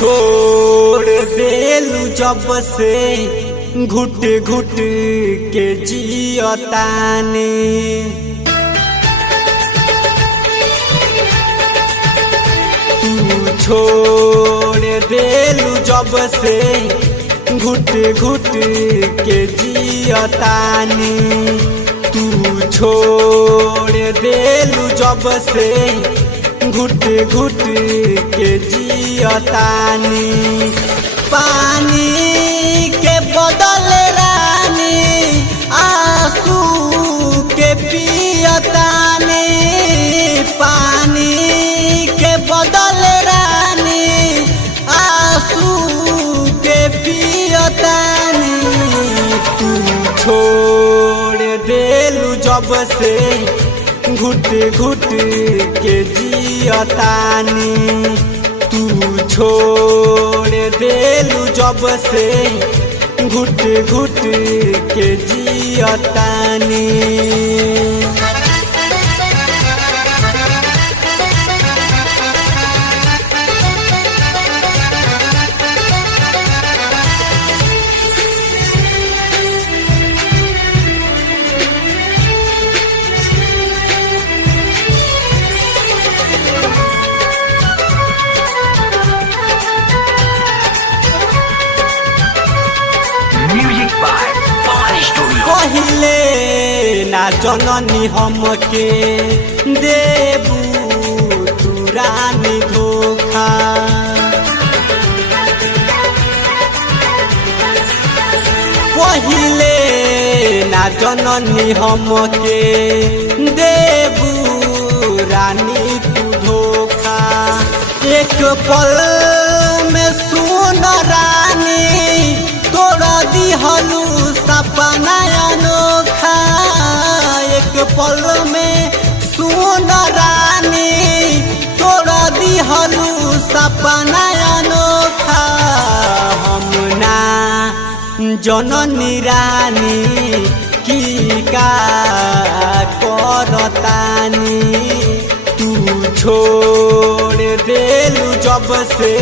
छोड़ देलू जब से घुट घुट के जियतानी। तू छोड़ देलू जब से घुट घुट के जियतानी। तू छोड़ देलू जब से घुट घुट के जियतानी। पानी के बदल रानी आंसू के पियतानी। पानी के बदल रानी आंसू के पियतानी। तू छोड़ देलू जब से घुट घुट के जियतानी। तू छोड़ देलू जब से घुट घुट के जियतानी। पहिले ना जननी हमके देबू तू रानी धोखा। पहिले ना जननी हमके देबू रानी तू धोखा। एक पल में सुन रानी तोड़ा दिहलू सपना अनोखा। एक पल में सुन रानी तोड़ा दिहलू सपना अनोखा। हम ना जननी रानी की का करतानी। तू छोड़ देलू जब से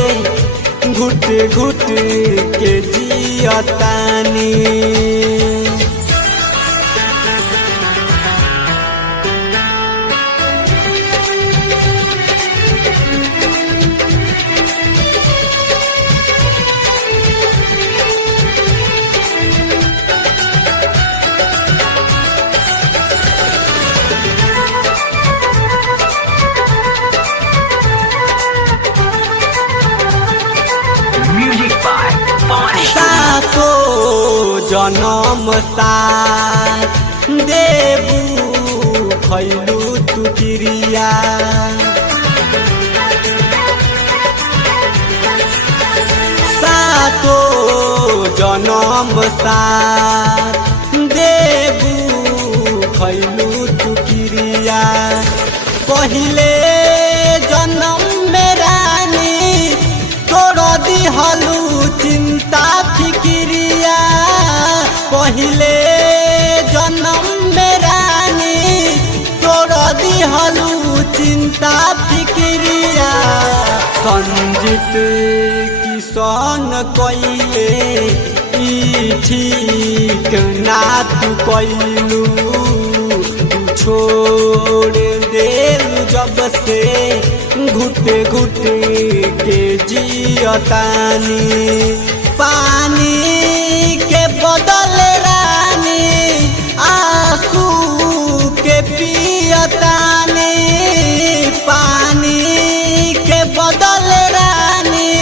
घुट घुट के जियतानी। सातो जनम साथ देबू खैलू तू क्रिया। सातो जनम साथ देबू खैलू तू क्रिया। पहिले जन्म में रानी तोड़ दिहलू चिंता फिक्रिया। पहिले जन्म में रानी तोड़ दिहलू चिंता फिक्रिया। संजित किसान कइले ई ठीक ना तू कइलू। छोड़ देलू जब से घुट घुट के जियतानी। पानी के बदल रानी आंसू के पियतानी। पानी के बदल रानी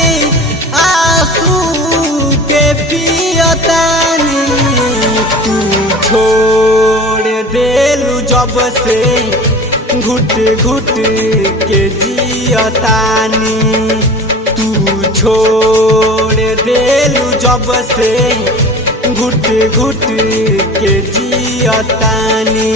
आंसू के पियतानी। तू छोड़ देलू जब से घुट घुट के जियतानी। तू छोड़ देलू जब से घुट घुट के जियतानी।